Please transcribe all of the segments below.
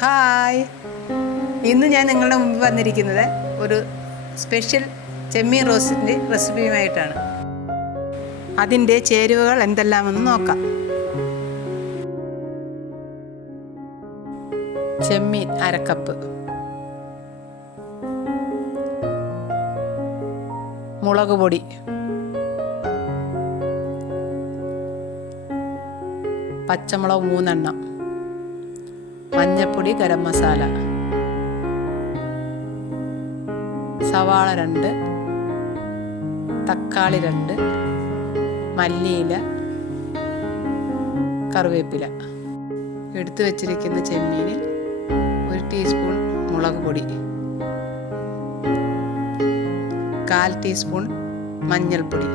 Hi, ഇന്ന് ഞാൻ നിങ്ങളുടെ മുമ്പ് വന്നിരിക്കുന്നത് ഒരു സ്പെഷ്യൽ ചെമ്മീൻ റോസ്റ്റിൻ്റെ റെസിപ്പിയുമായിട്ടാണ്. അതിൻ്റെ ചേരുവകൾ എന്തെല്ലാമെന്ന് നോക്കാം. ചെമ്മീൻ 1/2 കപ്പ്, മുളക് പൊടി, പച്ചമുളക് 3 എണ്ണം, മഞ്ഞൾപ്പൊടി, ഗരം മസാല, സവാള 2, തക്കാളി 2, മല്ലിയില, കറിവേപ്പില. എടുത്തു വച്ചിരിക്കുന്ന ചെമ്മീനിൽ 1 ടീസ്പൂൺ മുളക് പൊടി, 1/4 ടീസ്പൂൺ മഞ്ഞൾപ്പൊടി,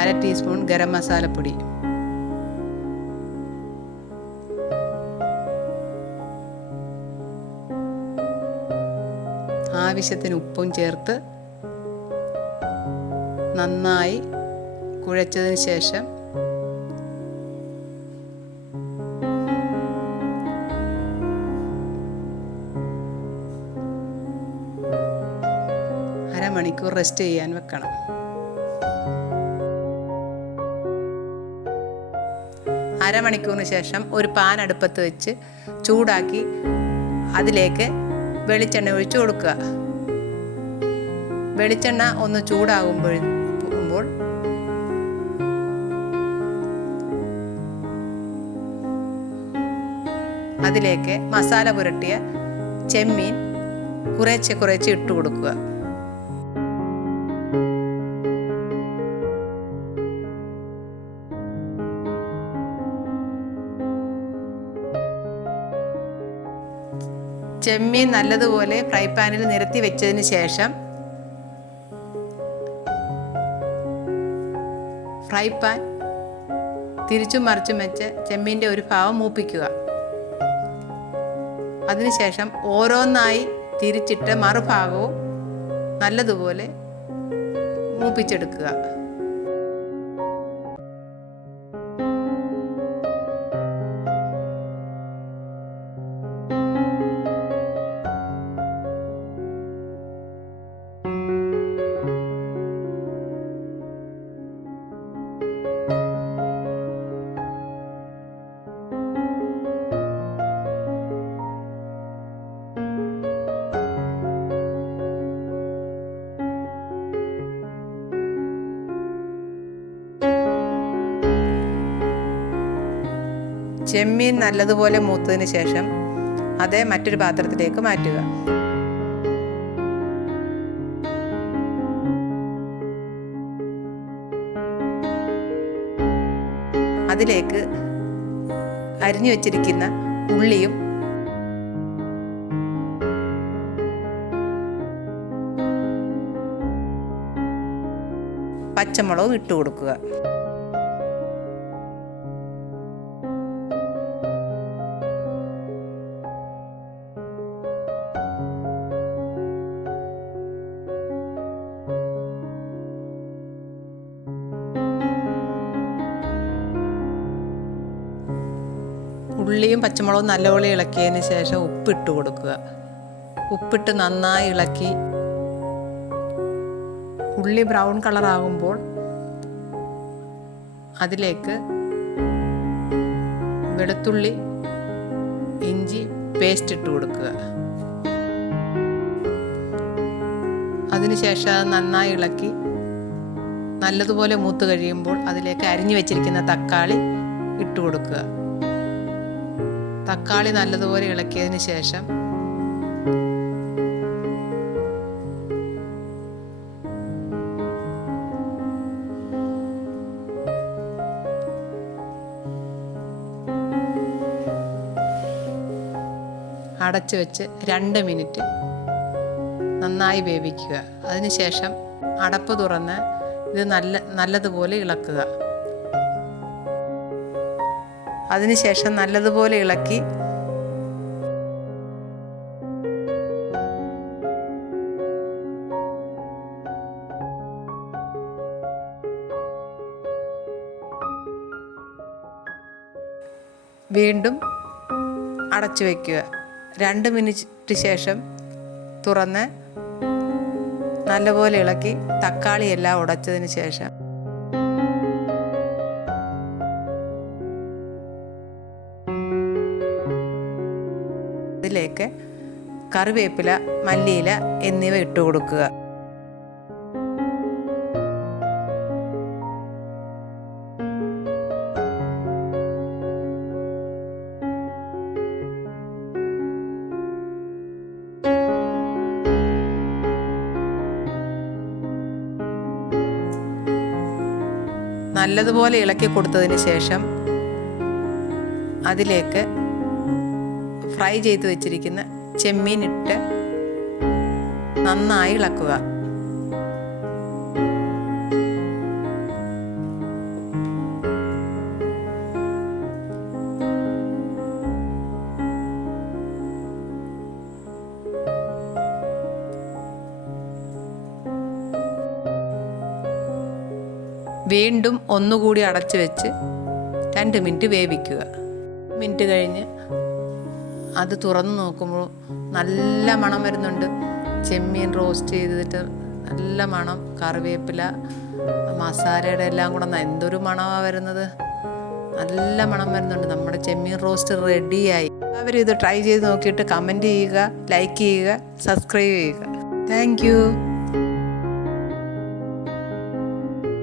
1/2 ടീസ്പൂൺ ഗരം മസാലപ്പൊടി, ആവശ്യത്തിന് ഉപ്പും ചേർത്ത് നന്നായി കുഴച്ചതിന് ശേഷം അരമണിക്കൂർ റെസ്റ്റ് ചെയ്യാൻ വെക്കണം. അരമണിക്കൂറിന് ശേഷം ഒരു പാൻ അടുപ്പത്ത് വെച്ച് ചൂടാക്കി അതിലേക്ക് വെളിച്ചെണ്ണ ഒഴിച്ചു കൊടുക്കുക. വെളിച്ചെണ്ണ ഒന്ന് ചൂടാകുമ്പോൾ അതിലേക്ക് മസാല പുരട്ടിയ ചെമ്മീൻ കുറേശ്ശെ ഇട്ട് കൊടുക്കുക. ചെമ്മീൻ നല്ലതുപോലെ ഫ്രൈ പാനിൽ നിരത്തി വെച്ചതിന് ശേഷം ഫ്രൈ പാൻ തിരിച്ചും മറിച്ചും വെച്ച് ചെമ്മീൻ്റെ ഒരു ഭാഗം മൂപ്പിക്കുക. അതിനുശേഷം ഓരോന്നായി തിരിച്ചിട്ട് മറുഭാഗവും നല്ലതുപോലെ മൂപ്പിച്ചെടുക്കുക. ചെമ്മീൻ നല്ലതുപോലെ മൂത്തതിന് ശേഷം അത് മറ്റൊരു പാത്രത്തിലേക്ക് മാറ്റുക. അതിലേക്ക് അരിഞ്ഞു വച്ചിരിക്കുന്ന ഉള്ളിയും പച്ചമുളകും ഇട്ട് കൊടുക്കുക. ഉള്ളിയും പച്ചമുളകും നല്ലപോലെ ഇളക്കിയതിന് ശേഷം ഉപ്പിട്ട് കൊടുക്കുക. ഉപ്പിട്ട് നന്നായി ഇളക്കി ഉള്ളി ബ്രൗൺ കളറാകുമ്പോൾ അതിലേക്ക് വെളുത്തുള്ളി ഇഞ്ചി പേസ്റ്റ് ഇട്ട് കൊടുക്കുക. അതിനുശേഷം അത് നന്നായി ഇളക്കി നല്ലതുപോലെ മൂത്ത് കഴിയുമ്പോൾ അതിലേക്ക് അരിഞ്ഞു വെച്ചിരിക്കുന്ന തക്കാളി ഇട്ട് കൊടുക്കുക. തക്കാളി നല്ലതുപോലെ ഇളക്കിയതിന് ശേഷം അടച്ചു വെച്ച് 2 മിനിറ്റ് നന്നായി വേവിക്കുക. അതിനുശേഷം അടപ്പ് തുറന്ന് ഇത് നല്ലതുപോലെ ഇളക്കുക. അതിനുശേഷം നല്ലതുപോലെ ഇളക്കി വീണ്ടും അടച്ചു വയ്ക്കുക. 2 മിനിറ്റ് ശേഷം തുറന്ന് നല്ലപോലെ ഇളക്കി തക്കാളി എല്ലാം ഉടച്ചതിന് ശേഷം അതിലേക്ക് കറിവേപ്പില, മല്ലിയില എന്നിവ ഇട്ട് കൊടുക്കുക. നല്ലതുപോലെ ഇളക്കി കൊടുത്തതിന് ശേഷം അതിലേക്ക് ഫ്രൈ ചെയ്ത് വെച്ചിരിക്കുന്ന ചെമ്മീൻ ഇട്ട് നന്നായി ഇളക്കുക. വീണ്ടും ഒന്നുകൂടി അടച്ചു വെച്ച് 2 മിനിറ്റ് വേവിക്കുക. മിനിറ്റ് കഴിഞ്ഞ് അത് തുറന്ന് നോക്കുമ്പോൾ നല്ല മണം വരുന്നുണ്ട്. ചെമ്മീൻ റോസ്റ്റ് ചെയ്തിട്ട് നല്ല മണം, കറിവേപ്പില, മസാലയുടെ എല്ലാം കൂടെ എന്തൊരു മണമാണ് വരുന്നത്. നല്ല മണം വരുന്നുണ്ട്. നമ്മുടെ ചെമ്മീൻ റോസ്റ്റ് റെഡിയായി. എല്ലാവരും ഇത് ട്രൈ ചെയ്ത് നോക്കിയിട്ട് കമൻറ്റ് ചെയ്യുക, ലൈക്ക് ചെയ്യുക, സബ്സ്ക്രൈബ് ചെയ്യുക. Thank you.